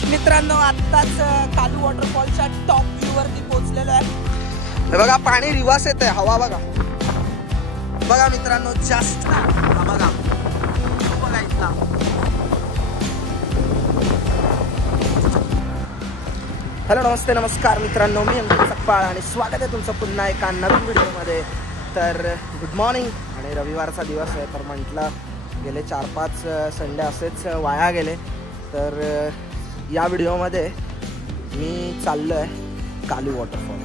Just मित्रांनो आत्ताच कालू वॉटरफॉलच्या top view वरती पोहोचलेलो आहे। बघा पाणी रिवर्स येते, हवा बघा बघा मित्रांनो, जस्ट बघा बघा इथला। हॅलो नमस्ते नमस्कार मित्रांनो, मी अंकित सकपाळ आणि स्वागत आहे तुमचं पुन्हा एका नवीन व्हिडिओमध्ये। तर गुड मॉर्निंग आणि रविवारचा दिवस आहे, तर म्हटलं गेले 4-5 संडे असेच वाया गेले, तर या व्हिडिओमध्ये मी चाललो आहे कालू वॉटरफॉल।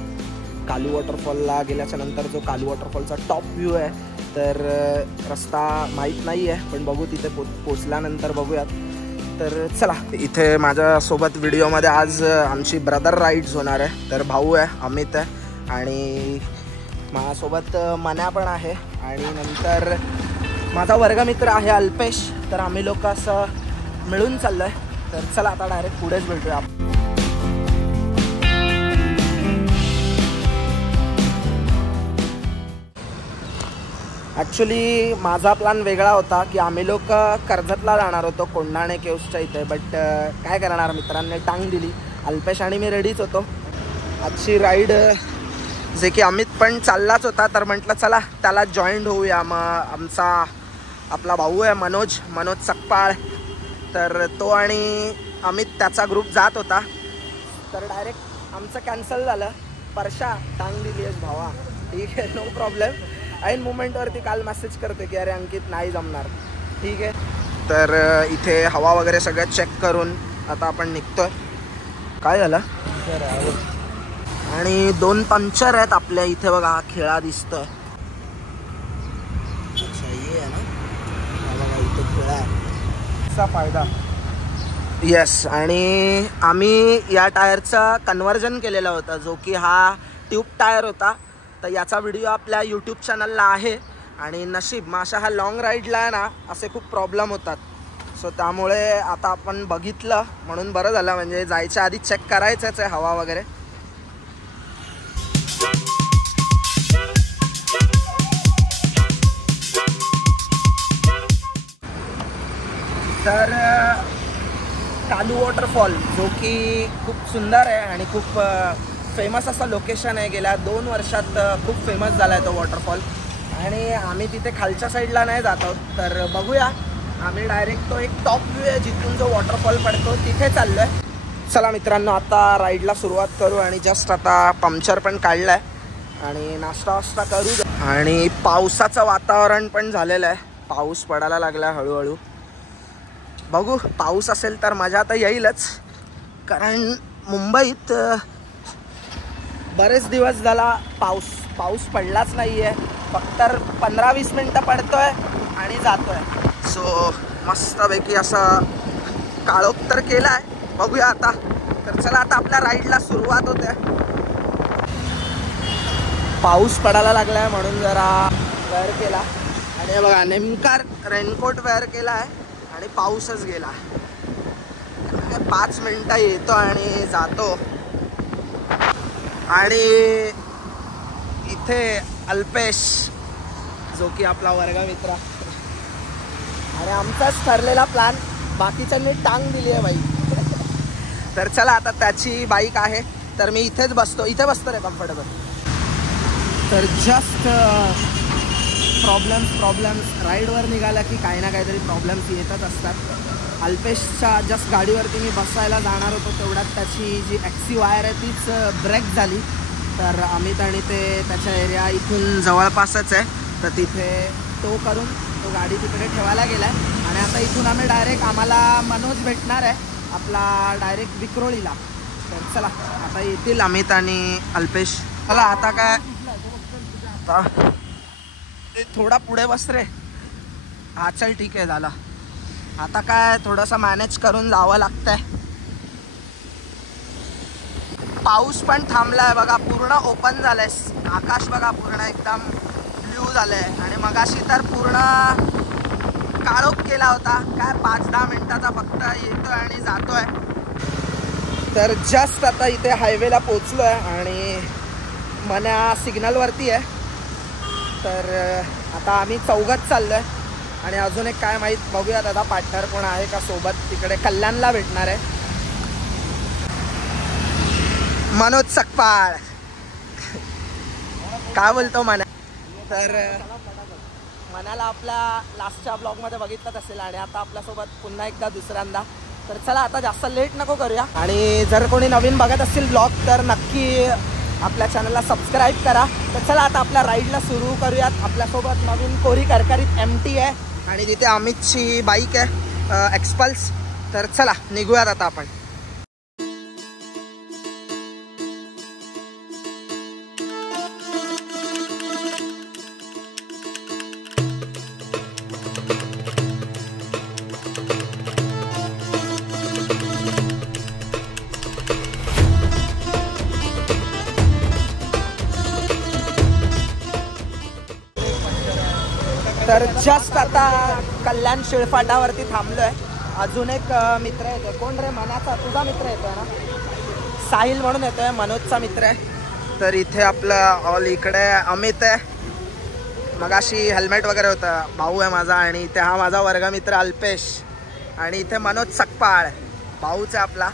कालू वॉटरफॉलला गेल्याच्या नंतर जो कालू वॉटरफॉलचा टॉप व्ह्यू आहे, तर रस्ता माहीत नाही आहे, पण बघू तिथे पोचल्यानंतर बघूयात। तर चला, इथे माझ्यासोबत व्हिडिओमध्ये आज आमची ब्रदर राईड्स होणार आहे। तर भाऊ आहे, अमित आहे आणि माझ्यासोबत मन्या पण आहे आणि नंतर माझा वर्गमित्र आहे अल्पेश। तर आम्ही लोक असं मिळून चाललो आहे। तर चला आता डायरेक्ट पुढेच भेटूया। ॲक्च्युली माझा प्लॅन वेगळा होता की आम्ही लोक कर्जतला जाणार होतो, कोंढाणे केव्सच्या इथे, बट काय करणार, मित्रांनी टांग दिली। अल्पेश आणि मी रेडीच होतो। आजची राईड जे की अमित पण चाललाच होता, तर म्हटलं चला त्याला जॉईंट होऊया। मग आपला भाऊ आहे मनोज सकपाळ, तर तो आणि अमित त्याचा ग्रुप जात होता, तर डायरेक्ट आमचं कॅन्सल झालं। परशा टांग दिली आहेस भावा, ठीक आहे, नो प्रॉब्लेम। ऐन मुमेंटवरती काल मेसेज करते की अरे अंकित नाही जमणार, ठीक आहे। तर इथे हवा वगैरे सगळं चेक करून आता आपण निघतोय। काय झालं आणि 2 पंक्चर आहेत आपल्या इथे, बघा हा खेळा दिसतोय। अच्छा ये आहे ना, बघा इथे खेळा आहे, असा फायदा। येस, आणि आम्ही या टायरचा कन्वर्जन केलेला होता, जो की हा ट्यूब टायर होता। तर याचा व्हिडिओ आपल्या यूट्यूब चॅनलला आहे आणि नशीब मग अशा हा लॉंग राईडला आहे ना असे खूप प्रॉब्लेम होतात, सो त्यामुळे आता आपण बघितलं म्हणून बरं झालं, म्हणजे जायच्या आधी चेक करायचंच आहे हवा वगैरे। तर कालू वॉटरफॉल जो की खूप सुंदर आहे आणि खूप फेमस असं लोकेशन आहे, गेल्या 2 वर्षात खूप फेमस झाला आहे तो वॉटरफॉल। आणि आम्ही तिथे खालच्या साईडला नाही जात आहोत, तर बघूया। आम्ही डायरेक्ट तो एक टॉप व्ह्यू आहे जिथून जो वॉटरफॉल पडतो तिथे चाललो आहे। चला मित्रांनो, आता राईडला सुरुवात करू आणि जस्ट आता पंक्चर पण काढलं आहे आणि नाश्ता वास्ता करू। आणि पावसाचं वातावरण पण झालेलं आहे, पाऊस पडायला लागला हळूहळू। बघू, पाऊस असेल तर मजा तर येईलच, कारण मुंबईत बरेच दिवस झाला पाऊस पडलाच नाही आहे, फक्त 15-20 मिनटं पडतोय आणि जातोय। सो मस्तपैकी असं काळोख तर केला आहे, बघूया आता। तर चला आता आपल्या राईडला सुरुवात होते। पाऊस पडायला लागला आहे म्हणून जरा वेअर केला आणि बघा नेमका रेनकोट वेअर केला आहे आणि पाऊसच गेला। 5 मिनटं येतो आणि जातो। आणि इथे अल्पेश जो की आपला वर्गमित्र, आणि आमचाच ठरलेला प्लॅन, बाकीच्यांनी टांग दिली आहे बाई। तर चला आता त्याची बाईक आहे, तर मी इथेच बसतो, इथे बसतो रे कम्फर्टेबल। तर जस्ट प्रॉब्लेम्स राईडवर निघाला की काही ना काहीतरी प्रॉब्लेम्स येतच असतात। अल्पेशच्या जस्ट गाडीवरती मी बसायला जाणार होतो, तेवढ्यात त्याची जी एक्सी वायर आहे तीच ब्रेक झाली। तर अमित आणि ते त्याच्या एरिया इथून जवळपासच आहे, तर तिथे तो करून तो गाडी तिकडे ठेवायला गेला आहे। आणि आता इथून आम्ही डायरेक्ट, आम्हाला मनोज भेटणार आहे आपला डायरेक्ट विक्रोळीला। तर चला आता येतील अमित आणि अल्पेश। चला आता काय, आता थोडा पुढे बस रे, हा चल ठीक आहे झाला। आता काय थोडंसं मॅनेज करून जावं लागतंय। पाऊस पण थांबला आहे बघा, पूर्ण ओपन झालं आहे आकाश, बघा पूर्ण एकदम ब्ल्यू झालं आहे। आणि मगाशी तर पूर्ण काळोख केला होता, काय 5-10 मिनटाचा फक्त येतोय आणि जातोय। तर जस्ट आता इथे हायवेला पोचलो आहे आणि मन्या सिग्नलवरती आहे। तर आता आम्ही चौघात चाललो आहे आणि अजून एक काय माहीत, बघूया दादा पार्टनर कोण आहे का सोबत। तिकडे कल्याणला भेटणार आहे, मनोज सकपाळ. काय बोलतो मना? तर मनाला आपल्या लास्टच्या ब्लॉगमध्ये बघितलंच असेल आणि आता आपल्यासोबत पुन्हा एकदा दुसऱ्यांदा. तर चला आता जास्त लेट नको करूया आणि जर कोणी नवीन बघत असतील ब्लॉग तर नक्की आपल्या चॅनलला सबस्क्राईब करा. तर चला आता आपल्या राईडला सुरू करूयात. आपल्यासोबत नवीन कोरी करकरीत MT आहे आणि तिथे अमितची बाईक आहे एक्सपल्स. तर चला निघूयात आता आपण. तर जस्ट आता कल्याण शिळफाटावरती थांबलोय. अजून एक मित्र येतोय. कोण रे? मनाचा तुझा मित्र येतोय ना, साहिल म्हणून येतोय, मनोजचा मित्र आहे. तर इथे आपलं ऑल इकडे अमित आहे. मगाशी हेल्मेट वगैरे होतं, भाऊ आहे माझा. आणि इथे हा माझा वर्गमित्र अल्पेश. आणि इथे मनोज सकपाळ भाऊच आहे आपला.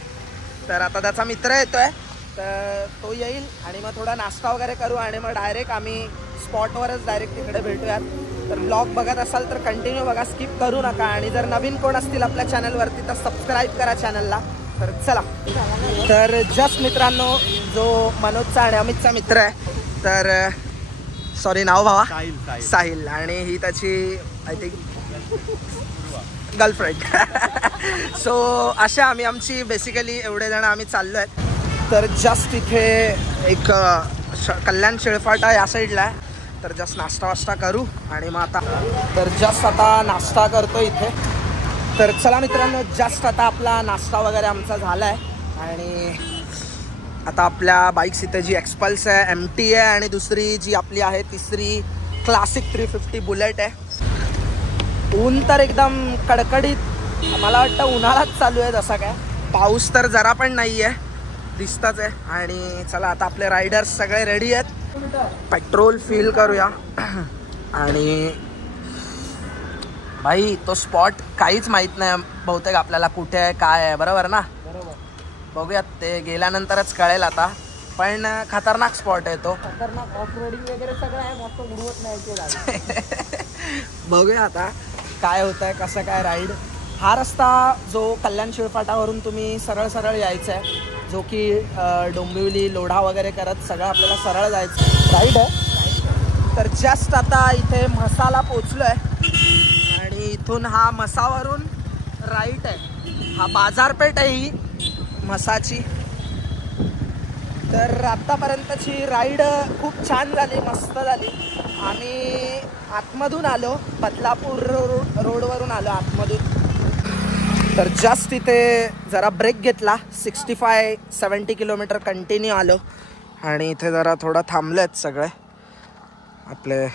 तर आता त्याचा मित्र येतोय तर तो येईल आणि मग थोडा नाश्ता वगैरे करू आणि मग डायरेक्ट आम्ही स्पॉटवरच डायरेक्ट तिकडे भेटूयात. तर ब्लॉग बघत असाल तर कंटिन्यू बघा, स्किप करू नका. आणि जर नवीन कोण असतील आपल्या चॅनलवरती तर सबस्क्राईब करा चॅनलला. तर चला. तर जस्ट मित्रांनो जो मनोजचा आणि अमितचा मित्र आहे, तर सॉरी नाव भावा, साहिल. आणि ही त्याची आय थिंक गर्लफ्रेंड. सो अशा आम्ही आमची बेसिकली एवढे जण आम्ही चाललो आहेत. तर जस्ट इथे एक कल्याण शिळफाटा या साईडला आहे. तर जस्ट नाश्ता वाश्ता करू आणि मग आता तर जस्ट आता नाश्ता करतो इथे. तर चला मित्रांनो, जस्ट आता आपला नाश्ता वगैरे आमचा झाला आहे आणि आता आपल्या बाईक्स इथे जी एक्सपल्स आहे, MT आहे आणि दुसरी जी आपली आहे तिसरी क्लासिक 350 बुलेट आहे. ऊन तर एकदम कडकडीत, मला वाटतं उन्हाळाच चालू आहे जसा काय. पाऊस तर जरा पण नाही आहे, दिसतच आहे. आणि चला आता आपले रायडर्स सगळे रेडी आहेत. पेट्रोल फिल करूया. आणि भाई तो स्पॉट काहीच माहीत नाही बहुतेक आपल्याला कुठे आहे काय आहे, बरोबर ना? बरोबर. बघूयात, ते गेल्यानंतरच कळेल आता. पण खतरनाक स्पॉट आहे तो. खतरनाक ऑफ रोडिंग वगैरे सगळं आहे, मस्त उडवत नाही. बघूया आता काय होत आहे, कसं काय राईड. हा रस्ता जो कल्याण शिळफाटावरून तुम्ही सरळ सरळ यायचं आहे, जो की डोंबिवली लोढा वगैरे करत सगळं आपल्याला सरळ जायचं राईड आहे. तर जस्ट आता इथे म्हसाला पोचलो आहे आणि इथून हा म्हसावरून राईट आहे. हा बाजारपेठ आहे ही म्हसाची. तर आत्तापर्यंतची राईड खूप छान झाली, मस्त झाली. आम्ही आतमधून आलो, बदलापूर रोडवरून आलो आतमधून. तर जस्ट इथे जरा ब्रेक घेतला. 65-70 किलोमीटर कंटिन्यू आलो आणि इथे जरा थोडं थांबलेत सगळे आपले.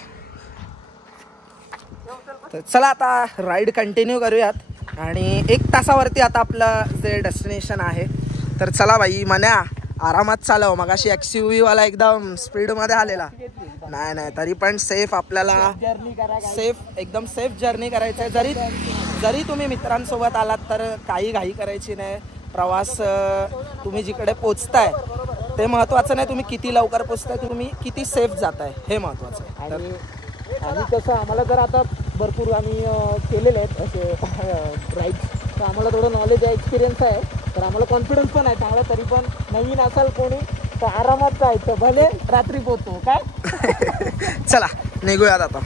तर चला आता राईड कंटिन्यू करूयात आणि 1 तासावरती आता आपलं जे डेस्टिनेशन आहे. तर चला बाई मन्या, आरामात चालव. मगाशी XUV वाला एकदम स्पीडमध्ये आलेला. नाही तरी पण सेफ आपल्याला, एकदम सेफ जर्नी करायचं आहे. जरी तुम्ही मित्रांसोबत आलात तर काही घाई करायची नाही. प्रवास तुम्ही जिकडे पोचताय ते महत्त्वाचं नाही, तुम्ही किती लवकर पोचताय, तुम्ही किती सेफ जाताय हे महत्त्वाचं आहे. आणि कसं आम्हाला जर आता भरपूर आम्ही केलेले आहेत असे राईड्स, तर आम्हाला थोडं नॉलेज आहे, एक्सपिरियन्स आहे. तर आम्हाला कॉन्फिडन्स पण आहे चांगला. तरी पण नवीन असाल कोणी तर आरामात जायचं, भले रात्री पोहोचतो काय. चला निघूयात आता.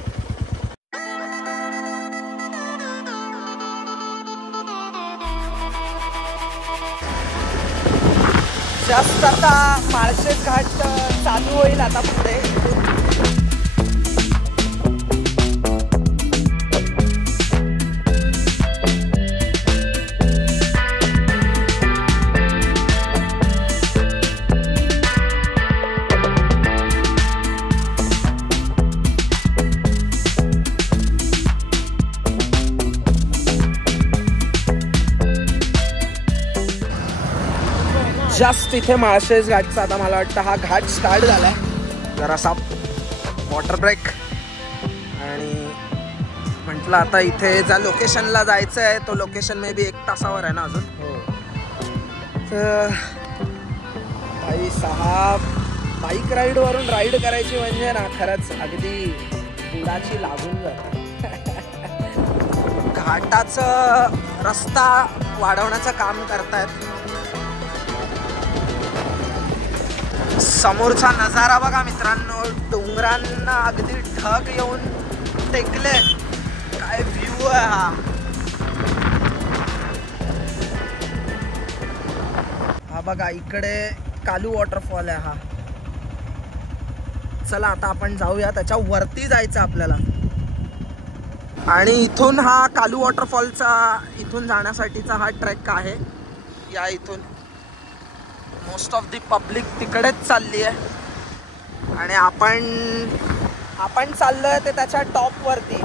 जास्त आता माळशेज घाट चालू होईल आता पुढे. जस्ट इथे माळशेज घाटचा आता मला वाटतं हा घाट स्टार्ट झाला आहे. जरासा वॉटर ब्रेक आणि म्हटलं आता इथे ज्या लोकेशनला जायचं आहे तो लोकेशन मे बी 1 तासावर आहे ना अजून. तर भाई साहब, बाईक राईड वरून राईड करायची म्हणजे ना खरंच अगदी बुडाची लागून जाते. घाटाचं रस्ता वाढवण्याचं काम करतायत. समोरचा नजारा बघा मित्रांनो, डोंगरांना अगदी ढग येऊन टेकले. काय व्ह्यू आहे हा. हा बघा इकडे कालू वॉटरफॉल आहे हा. चला आता आपण जाऊया, त्याच्या वरती जायचं आपल्याला. आणि इथून हा कालू वॉटरफॉलचा इथून जाण्यासाठीचा हा ट्रेक आहे. या इथून मोस्ट ऑफ दी पब्लिक तिकडेच चालली आहे आणि आपण चाललोय ते त्याच्या टॉप वरती.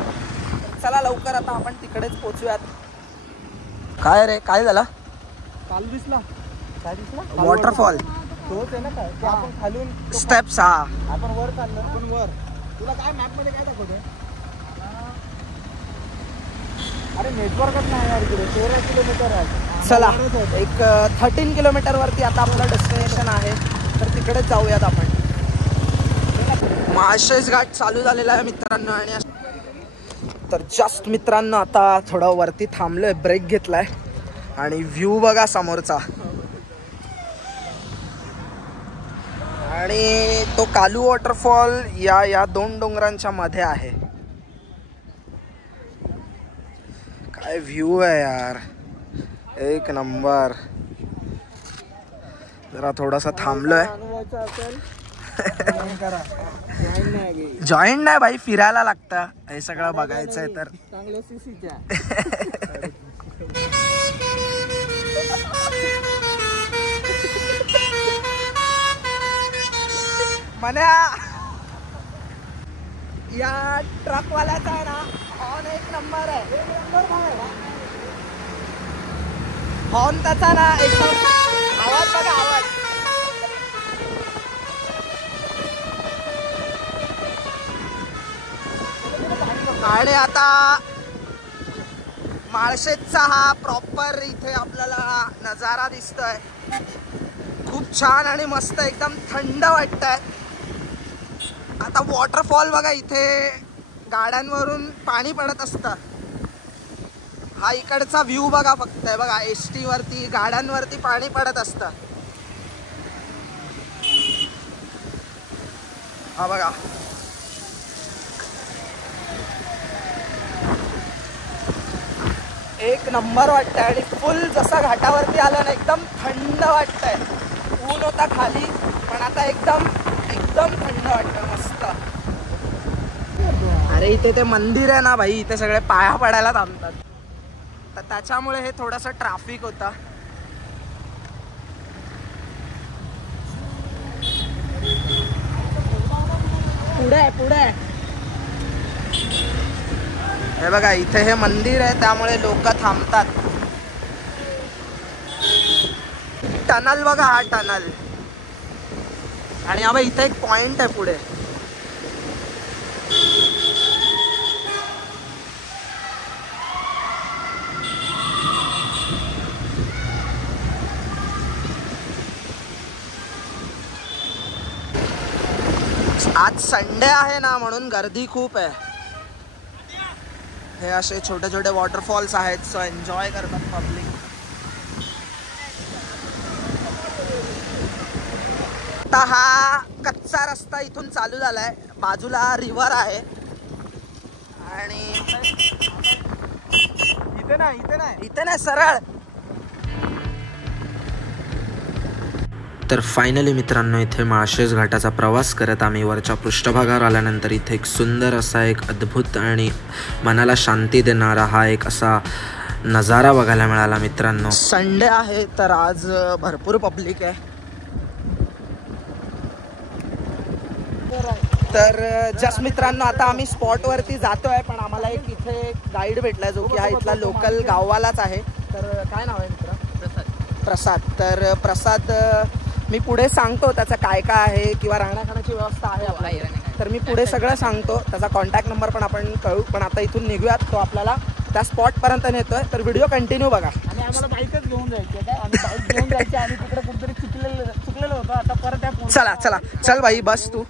चला लवकर आता आपण तिकडेच पोचूयात. काय रे, काय झालं? काल दिसला, काय दिसला? वॉटरफॉल तोच आहे ना काय? ते आपण खालून स्टेप्स. हा आपण वर चाललो, आपण वर. तुला काय मॅप मध्ये काय दाखवतोय? अरे नेटवर्कच नाही यार इकडे. 13 किलोमीटर आहे. चला एक 13 किलोमीटर वरती आता आपलं डेस्टिनेशन आहे, तर तिकडेच जाऊयात आपण. माळशेज घाट चालू झालेला आहे मित्रांनो. आणि तर जस्ट मित्रांनो आता थोडं वरती थांबलोय, ब्रेक घेतलाय आणि व्ह्यू बघा समोरचा. आणि तो कालू वॉटरफॉल या दोन डोंगरांच्या मध्ये आहे. काय व्ह्यू आहे यार, एक नंबर. जरा थोडासा थांबलोय. जॉईन नाही भाई, फिरायला लागतं हे सगळं बघायचंय तर. मन्या या ट्रकवाल्याचा आहे ना हॉर्न एक नंबर आहे. हॉर्न त्याचा ना एकदम आवाज बघा, आवाज. आणि आता माळशेजचा हा प्रॉपर इथे आपल्याला नजारा दिसतोय. खूप छान आणि मस्त, एकदम थंड वाटतंय. आता वॉटरफॉल बघा, इथे गाड्यांवरून पाणी पडत असतं. हा इकडचा व्ह्यू बघा फक्त आहे बघा. एसटी वरती गाड्यांवरती पाणी पडत असतं. हा बघा, एक नंबर वाटतंय. आणि फुल जसं घाटावरती आलं ना एकदम थंड वाटतंय. ऊन होता खाली पण आता एकदम थंड वाटतंय, मस्त. अरे इथे ते मंदिर आहे ना भाई, इथे सगळे पाया पडायला थांबतात, तर त्याच्यामुळे हे थोडंसं ट्रॅफिक होता. पुढे हे बघा, इथे हे मंदिर आहे त्यामुळे लोक थांबतात. टनल बघा, हा टनल. आणि हा इथे एक पॉइंट आहे पुढे. आज संडे आहे ना म्हणून गर्दी खूप आहे. हे असे छोटे छोटे वॉटरफॉल्स आहेत, सो एन्जॉय करतात पब्लिक. आता हा कच्चा रस्ता इथून चालू झालाय, बाजूला रिव्हर आहे. आणि इथे नाही सरळ. तर फायनली मित्रांनो, इथे माळशेज घाटाचा प्रवास करत आम्ही वरच्या पृष्ठभागावर आल्यानंतर इथे एक सुंदर असा, एक अद्भुत आणि मनाला शांती देणारा हा एक असा नजारा बघायला मिळाला मित्रांनो. संडे आहे तर आज भरपूर पब्लिक आहे. तर जस्ट मित्रांनो आता आम्ही स्पॉटवरती जातोय, पण आम्हाला एक इथे गाईड भेटलाय जो की हा इथला लोकल गाववालाच आहे. तर काय नाव आहे मित्र? प्रसाद. तर प्रसाद मी पुढे सांगतो त्याचं काय काय आहे किंवा राहण्याखाण्याची व्यवस्था आहे आपल्या, तर मी पुढे सगळं सांगतो. त्याचा कॉन्टॅक्ट नंबर पण आपण कळू. पण आता इथून निघूयात, तो आपल्याला त्या स्पॉटपर्यंत नेतोय. तर व्हिडिओ कंटिन्यू बघा. आणि आम्हाला बाईकच घेऊन जायचं काय, आम्ही बाईक घेऊन जायचे आणि तिकडे कुठेतरी चुकलेलं होतं. आता चला चला चल भाई बस तू.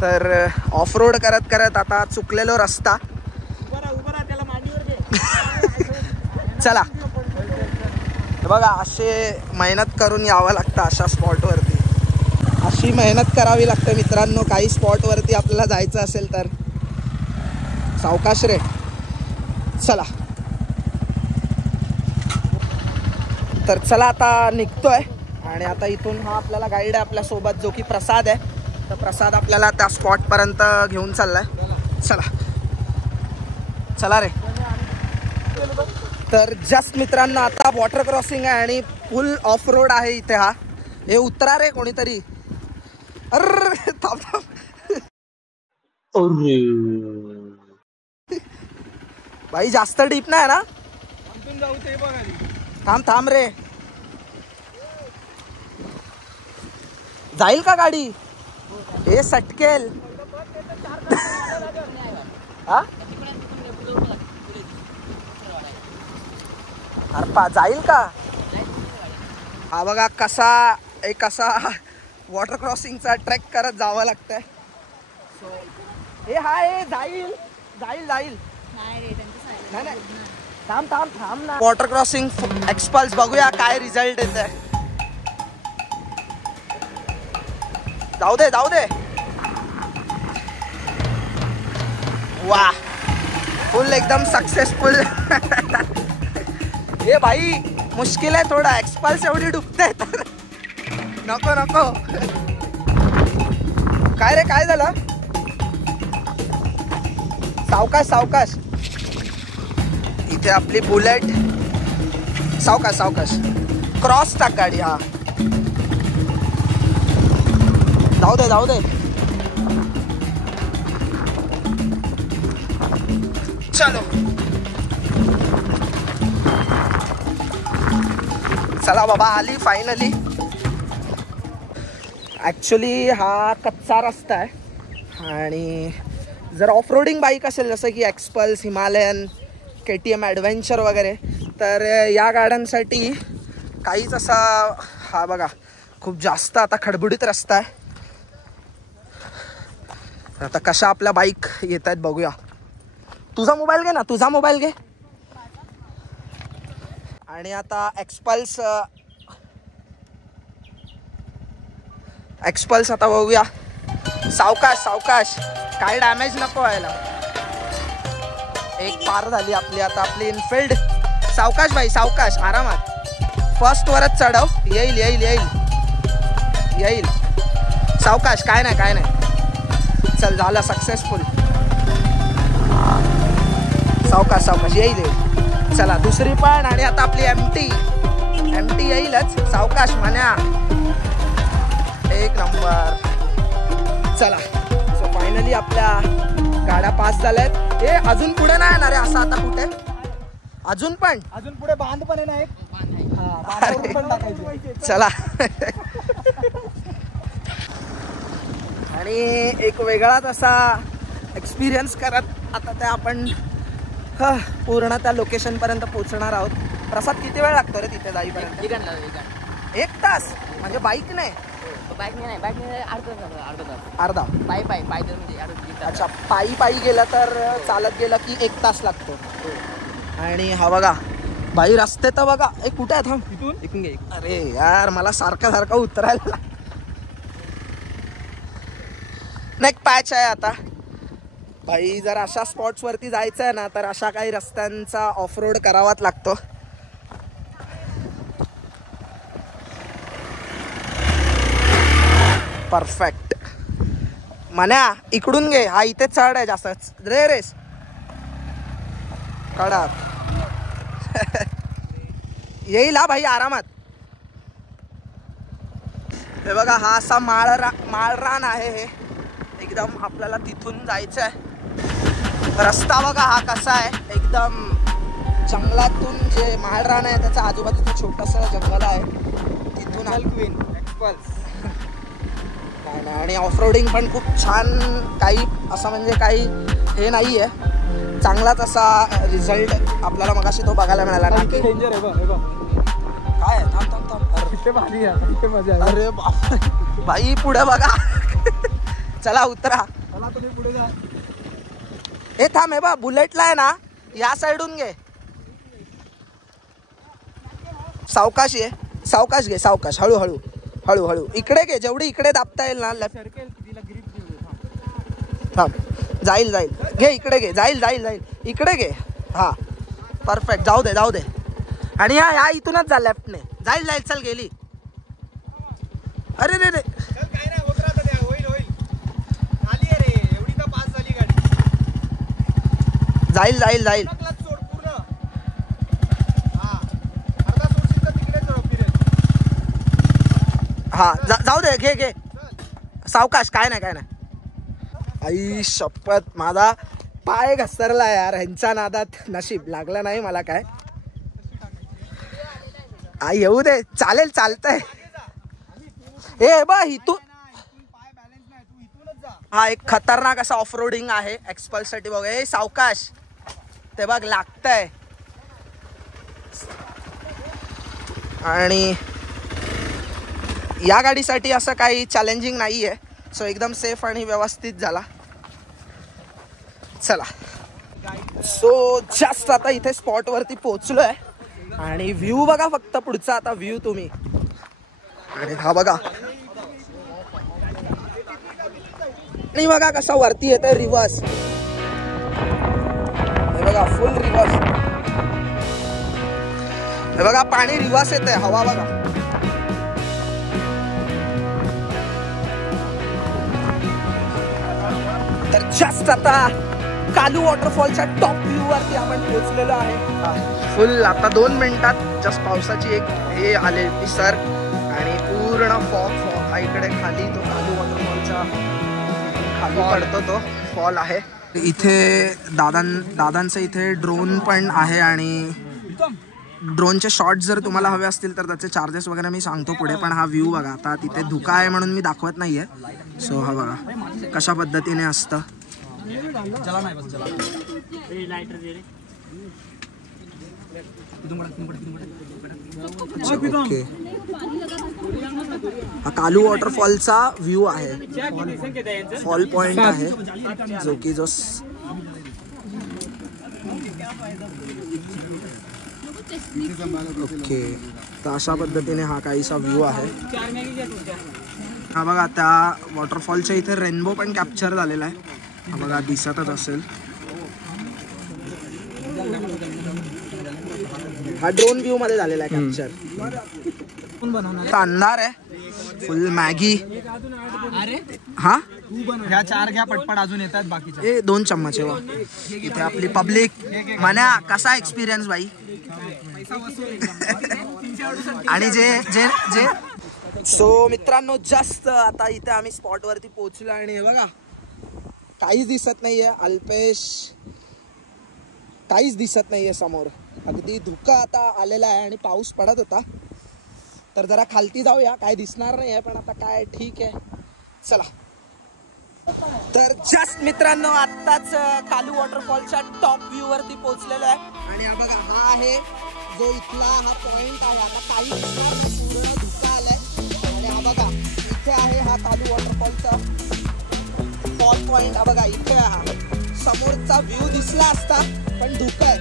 तर ऑफ रोड करत करत आता चुकलेलो रस्ता. चला बघा असे मेहनत करून यावं लागतं अशा स्पॉटवरती. अशी मेहनत करावी लागते मित्रांनो काही स्पॉटवरती आपल्याला जायचं असेल तर. सावकाश रे. चला तर चला आता निघतोय आणि आता इथून हा आपल्याला गाईड आहे आपल्यासोबत जो की प्रसाद आहे. तर प्रसाद आपल्याला त्या स्पॉटपर्यंत घेऊन चाललाय. चला चला रे. तर जस्ट मित्रांनो आता वॉटर क्रॉसिंग आहे आणि फुल ऑफ रोड आहे इथे. हा हे उतरा रे कोणीतरी. अरे थांब थांब. भाई जास्त डीप नाही ना. थांब थांब रे. जाईल का गाडी. हे सटकेल. हा अरे जाईल का. हा बघा कसा एक असा वॉटर क्रॉसिंगचा ट्रेक करत जावं लागतंय. हे हाय जाईल जाईल जाईल. नाही नाही थांब थांब थांब ना. वॉटर क्रॉसिंग एक्सपल्स बघूया काय रिझल्ट येत आहे. जाऊ दे जाऊ दे. वा फुल एकदम सक्सेसफुल. हे भाई मुश्किल आहे थोडा. एक्सपल्स एवढी डुबते. नको नको. काय रे काय झालं. सावकाश सावकाश. इथे आपली बुलेट. सावकाश सावकाश. क्रॉस टाक गाडी. हा जाऊ दे जाऊ दे. चलो चला बाबा आली फायनली. ॲक्च्युली हा कच्चा रस्ता आहे आणि जर ऑफ रोडिंग बाईक असेल जसं की एक्सपल्स हिमालयन KTM ॲडव्हेंचर वगैरे तर या गाड्यांसाठी काहीच असा हा बघा खूप जास्त आता खडबडीत रस्ता आहे. आता कशा आपल्या बाईक येत आहेत बघूया. तुझा मोबाईल घे ना. तुझा मोबाईल घे. आणि आता एक्सपल्स आता बघूया. सावकाश सावकाश. काय डॅमेज नको व्हायला. एक पार झाली आपली. आता आपली इनफिल्ड. सावकाश भाई सावकाश आरामात. फर्स्ट वरच चढव. येईल येईल येईल येईल. सावकाश काय नाही काय नाही. चल झालं सक्सेसफुल. सावकाश सावकाश येईल येईल. चला दुसरी पण. आणि आता आपली एमटी येईलच. सावकाश म्हणा. एक नंबर. चला सो फायनली आपल्या गाड्या पास झाल्यात. हे अजून पुढे नाही येणार आहे असं आता कुठे. अजून पुढे बांध पण आहे ना. चला आणि एक वेगळाच असा एक्सपिरियन्स करत आता त्या आपण पूर्ण त्या लोकेशनपर्यंत पोहोचणार आहोत. प्रसाद किती वेळ लागतो रे तिथे जाईपर्यंत. 1 तास म्हणजे बाईक नाही. अर्धा अच्छा पायी गेला तर चालत गेला की 1 तास लागतो. आणि हा बघा बाई रस्ते तर बघा. एक कुठे आहे थांब. इथून घे. अरे यार मला सारखा उतरायला. नेक पॅच आहे आता भाई. जर अशा स्पॉट्स वरती जायचं आहे ना तर अशा काही रस्त्यांचा ऑफ रोड करावाच लागतो. परफेक्ट. मन्या इकडून घे. हा इथे चढ आहे जास्त. रे रेस कडा. येईल हा भाई आरामात. हे बघा हा असा माळरान आहे. हे एकदम आपल्याला तिथून जायचं आहे. रस्ता बघा हा कसा आहे. एकदम जंगलातून जे माळरान आहे त्याच्या आजूबाजूचं छोटंसं जंगल आहे. तिथून आणि ऑफरोडिंग पण खूप छान. काही असं म्हणजे काही हे नाही आहे. चांगलाच असा रिझल्ट आपल्याला मगाशी तो बघायला मिळाला ना. डेंजर आहे काय. थांब थांब थांब. इथे पाणी आहे, इथे मजा आहे. अरे बाप भाई पुढे बघा. चला उतरा. चला तुम्ही पुढे जा. हे थांब, हे बा बुलेटला आहे ना या साईडून घे. सावकाश ये, सावकाश घे, सावकाश. हळूहळू हळूहळू इकडे घे, जेवढी इकडे दाबता येईल ना. सर्केल तिला ग्रिप देऊ. थांब, जाईल जाईल. घे इकडे घे, जाईल जाईल जाईल. इकडे घे. हा परफेक्ट. जाऊ दे जाऊ दे. आणि या इथूनच जा लेफ्टने. जाईल जाईल. चल गेली. अरे रे रे काय नाही होत राहतं ते. होईल होईल. आली आहे रे, एवढी तर पास झाली गाडी. जाईल जाईल जाईल. सोड पूर्ण. हा अर्धा सोडशील तर तिकडेच फिरेल. हा जाऊ दे. घे घे सावकाश. काय नाही काय नाही. आई शपथ, माझा पाय घसरला यार ह्यांच्या नादात. नशीब लागलं नाही मला काय. आई येऊ दे. चालेल, चालतंय. ए बा इथून. हा एक खतरनाक असा ऑफ रोडिंग आहे एक्सपल्स साठी. बघ हे सावकाश. ते बघ लागतंय. आणि या गाडीसाठी असं काही चॅलेंजिंग नाही आहे. सो एकदम सेफ आणि व्यवस्थित झाला. चला. सो जस्ट आता इथे स्पॉटवरती पोहोचलोय आणि व्ह्यू बघा फक्त पुढचा. आता व्ह्यू तुम्ही. आणि हा बघा. आणि बघा कसा वरती येतोय रिव्हर्स. हे बघा फुल रिव्हर्स. हे बघा पाणी रिव्हर्स येतंय. हवा बघा. तर जस्ट आता कालू वॉटरफॉलच्या टॉप व्ह्यू वरती आपण पोहोचलेलो आहे. फुल आता 2 मिनिटात जस्ट पावसाची एक हे आले सर आणि पूर्ण फॉग इकडे खाली तो कालू वॉटरफॉलच्या खाली पडतो तो फॉल आहे. इथे दादांचं इथे ड्रोन पण आहे आणि ड्रोनचे शॉट्स जर तुम्हाला हवे असतील तर त्याचे चार्जेस वगैरे मी सांगतो पुढे. पण हा व्ह्यू बघा. आता तिथे धुका आहे म्हणून मी दाखवत नाहीये. सो हा बघा कशा पद्धतीने असतं. ओके. हा कालू वॉटरफॉलचा व्ह्यू आहे. फॉल पॉइंट आहे जो की ओके. तर अशा पद्धतीने हा काहीसा व्ह्यू आहे. हा बघा त्या वॉटरफॉलच्या इथे रेनबो पण कॅप्चर झालेला आहे. हा बघा दिसतच असेल. हा ड्रोन व्ह्यू मध्ये झालेला आहे कॅप्चर. अंधार आहे. फुल मॅगी. हा ह्या 4 घ्या पटपट. अजून येतात बाकीचे. हे 2 चम्मच आहे. वा इथे आपली पब्लिक. म्हणा कसा एक्सपिरियन्स बाई. आणि जे जे जे सो मित्रांनो जस्ट आता इथे आम्ही स्पॉट वरती पोहोचलो आणि हे बघा काहीच दिसत नाहीये. अल्पेश काहीच दिसत नाहीये समोर. अगदी धुका आता आलेला आहे आणि पाऊस पडत होता. तर जरा खालती जाऊया. काय दिसणार नाही आहे पण आता काय ठीक आहे. चला. तर जस्ट मित्रांनो आत्ताच कालू वॉटरफॉलच्या टॉप व्ह्यू वरती पोहोचलेलो आहे आणि हा बघा हा आहे जो इथला हा पॉइंट आहे. आता काही दिसणार नाही. पूर्ण धुका आलाय आणि हा बघा इथे आहे हा कालू वॉटरफॉलचा फॉल पॉइंट. हा बघा इथे हा समोरचा व्ह्यू दिसला असता पण धुका आहे.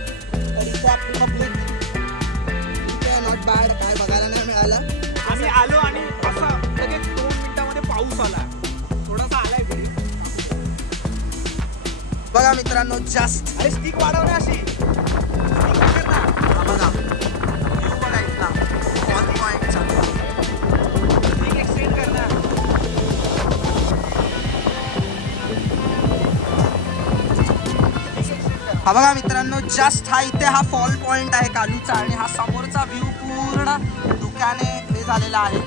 तर इथे आपली पब्लिक. इथे नॉट बॅड. काय बघायला नाही मिळालं. आम्ही आलो आणि असं लगेच 2 मिनिटामध्ये पाऊस आला. थोडासा आलाय घरी. बघा मित्रांनो जस्ट. अरे स्टिक वाढवणे अशी. हा बघा व्ह्यू बघा इथला फॉल पॉइंटचा. स्टिक एक्सटेंड करणार. हा बघा मित्रांनो जस्ट हा इथे हा फॉल पॉइंट आहे कालूचा आणि हा समोरचा व्ह्यू पूर्ण धुक्याने हे झालेला आहे.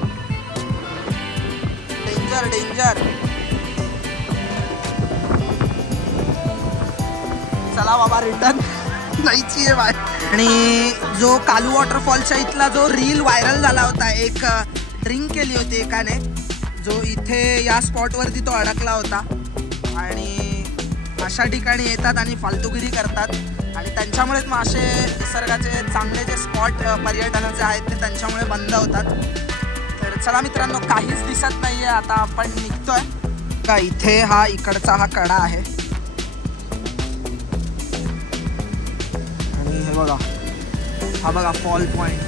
Danger danger. चला बाबा रिटर्न नाहीची आहे बाय. आणि जो कालू वॉटरफॉलच्या इथला जो रील व्हायरल झाला होता. एक ड्रिंक केली होती एकाने जो इथे या स्पॉटवरती तो अडकला होता आणि अशा ठिकाणी येतात आणि फालतूगिरी करतात आणि त्यांच्यामुळेच मग असे निसर्गाचे चांगले जे स्पॉट पर्यटनाचे आहेत ते त्यांच्यामुळे बंद होतात. चला मित्रांनो, काहीच दिसत नाहीये. आता आपण निघतोय का. इथे हा इकडचा हा कडा आहे आणि हे बघा, हा बघा फॉल पॉइंट.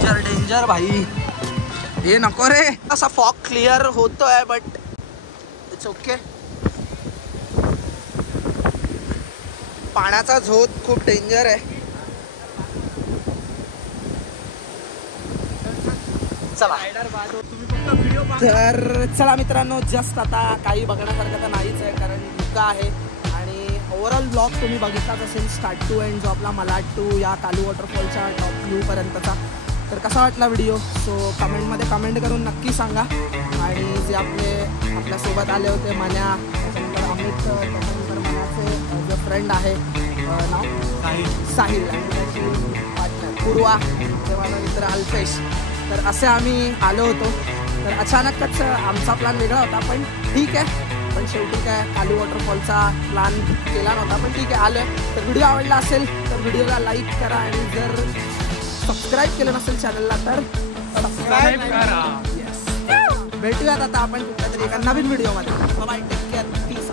डेंजर डेंजर भाई, हे नको रे. असा फॉग क्लिअर होतोय बट इट्स ओके. पाण्याचा झोत खूप डेंजर आहे. चला तर चला मित्रांनो, जस्ट आता काही बघण्यासारखं तर नाहीच आहे कारण धुका आहे. आणि ओव्हरऑल ब्लॉग तुम्ही बघितलाच असेल स्टार्ट टू एंड, जो आपला मलाड टू या कालू वॉटरफॉलच्या टॉप व्ह्यू पर्यंतचा. तर कसा वाटला व्हिडिओ सो कमेंटमध्ये कमेंट करून नक्की सांगा. आणि जे आपल्यासोबत आले होते मन्या, त्याच्यानंतर अमित, त्याच्यानंतर मनाचे जो फ्रेंड आहे नाव साहिल आणि त्याची पार्टनर पूर्वा, ते माझा मित्र अल्पेश. तर असे आम्ही आलो होतो. तर अचानकच आमचा प्लॅन वेगळा होता पण ठीक आहे. पण शेवटी काय कालू वॉटरफॉलचा प्लॅन केला नव्हता पण ठीक आहे आलं. तर व्हिडिओ आवडला असेल तर व्हिडिओला लाईक करा आणि जर सबस्क्राईब केलं नसेल चॅनलला तर सबस्क्राईब करा. येस, भेटूयात आता आपण कुठल्या तरी एका नवीन व्हिडिओमध्ये. Bye, take care, piece.